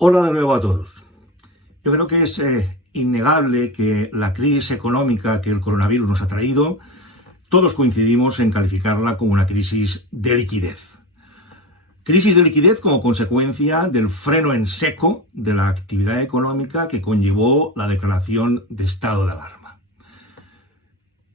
Hola de nuevo a todos. Yo creo que es innegable que la crisis económica que el coronavirus nos ha traído, todos coincidimos en calificarla como una crisis de liquidez. Crisis de liquidez como consecuencia del freno en seco de la actividad económica que conllevó la declaración de estado de alarma.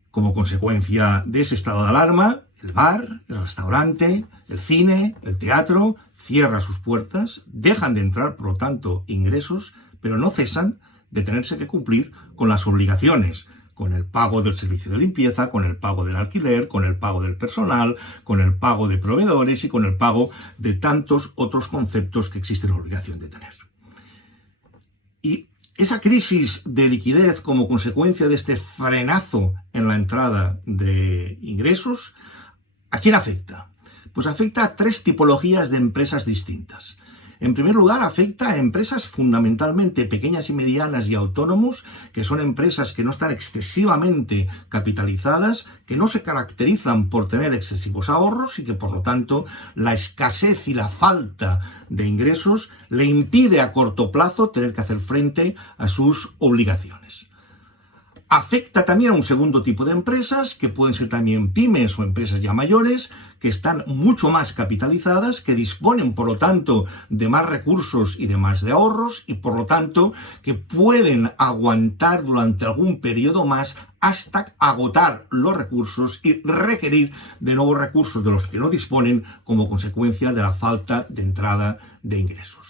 Como consecuencia de ese estado de alarma, el bar, el restaurante, el cine, el teatro cierran sus puertas, dejan de entrar, por lo tanto, ingresos, pero no cesan de tenerse que cumplir con las obligaciones, con el pago del servicio de limpieza, con el pago del alquiler, con el pago del personal, con el pago de proveedores y con el pago de tantos otros conceptos que existe la obligación de tener. Y esa crisis de liquidez como consecuencia de este frenazo en la entrada de ingresos, ¿a quién afecta? Pues afecta a tres tipologías de empresas distintas. En primer lugar, afecta a empresas fundamentalmente pequeñas y medianas y autónomos, que son empresas que no están excesivamente capitalizadas, que no se caracterizan por tener excesivos ahorros y que, por lo tanto, la escasez y la falta de ingresos le impide a corto plazo tener que hacer frente a sus obligaciones. Afecta también a un segundo tipo de empresas, que pueden ser también pymes o empresas ya mayores, que están mucho más capitalizadas, que disponen, por lo tanto, de más recursos y de más de ahorros, y por lo tanto, que pueden aguantar durante algún periodo más hasta agotar los recursos y requerir de nuevos recursos de los que no disponen como consecuencia de la falta de entrada de ingresos.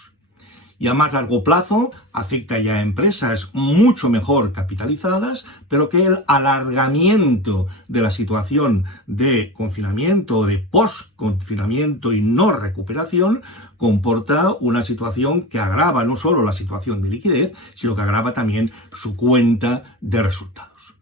Y a más largo plazo afecta ya a empresas mucho mejor capitalizadas, pero que el alargamiento de la situación de confinamiento o de post-confinamiento y no recuperación comporta una situación que agrava no solo la situación de liquidez, sino que agrava también su cuenta de resultados.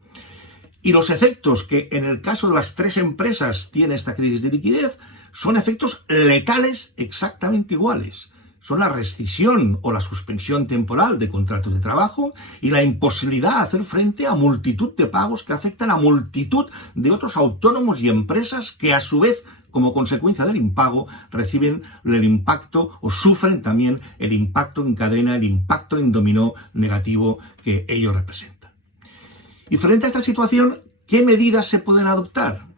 Y los efectos que en el caso de las tres empresas tiene esta crisis de liquidez son efectos letales exactamente iguales. Son la rescisión o la suspensión temporal de contratos de trabajo y la imposibilidad de hacer frente a multitud de pagos que afectan a multitud de otros autónomos y empresas que a su vez, como consecuencia del impago, reciben el impacto o sufren también el impacto en cadena, el impacto en dominó negativo que ello representa. Y frente a esta situación, ¿qué medidas se pueden adoptar?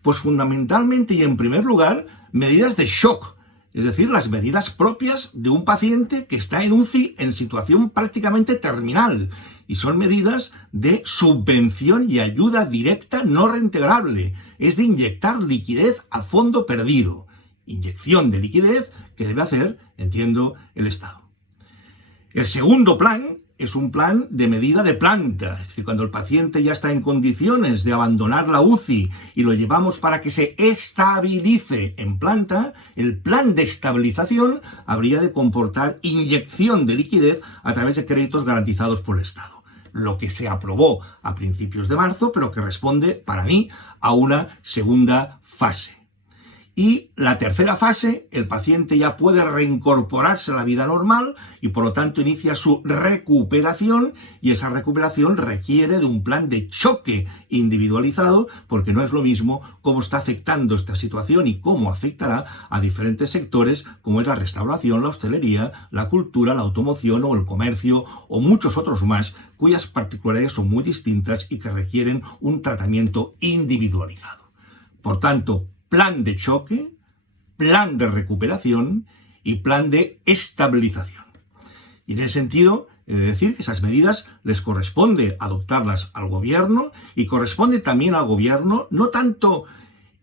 Pues fundamentalmente y en primer lugar, medidas de shock. Es decir, las medidas propias de un paciente que está en UCI en situación prácticamente terminal. Y son medidas de subvención y ayuda directa no reintegrable. Es de inyectar liquidez a fondo perdido. Inyección de liquidez que debe hacer, entiendo, el Estado. El segundo plan es un plan de medida de planta, es decir, cuando el paciente ya está en condiciones de abandonar la UCI y lo llevamos para que se estabilice en planta, el plan de estabilización habría de comportar inyección de liquidez a través de créditos garantizados por el Estado. Lo que se aprobó a principios de marzo, pero que responde, para mí, a una segunda fase. Y la tercera fase, el paciente ya puede reincorporarse a la vida normal y por lo tanto inicia su recuperación y esa recuperación requiere de un plan de choque individualizado porque no es lo mismo cómo está afectando esta situación y cómo afectará a diferentes sectores como es la restauración, la hostelería, la cultura, la automoción o el comercio o muchos otros más cuyas particularidades son muy distintas y que requieren un tratamiento individualizado. Por tanto, plan de choque, plan de recuperación y plan de estabilización. Y en ese sentido, he de decir que esas medidas les corresponde adoptarlas al gobierno y corresponde también al gobierno no tanto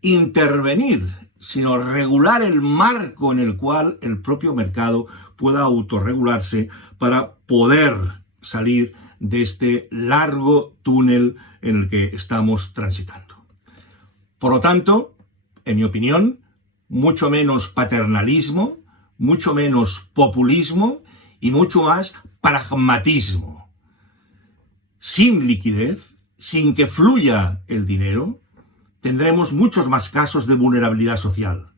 intervenir, sino regular el marco en el cual el propio mercado pueda autorregularse para poder salir de este largo túnel en el que estamos transitando. Por lo tanto, en mi opinión, mucho menos paternalismo, mucho menos populismo y mucho más pragmatismo. Sin liquidez, sin que fluya el dinero, tendremos muchos más casos de vulnerabilidad social.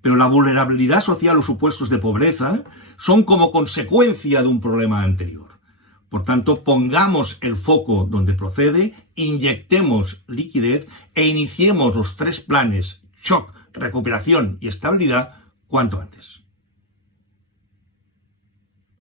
Pero la vulnerabilidad social o supuestos de pobreza son como consecuencia de un problema anterior. Por tanto, pongamos el foco donde procede, inyectemos liquidez e iniciemos los tres planes: shock, recuperación y estabilidad cuanto antes.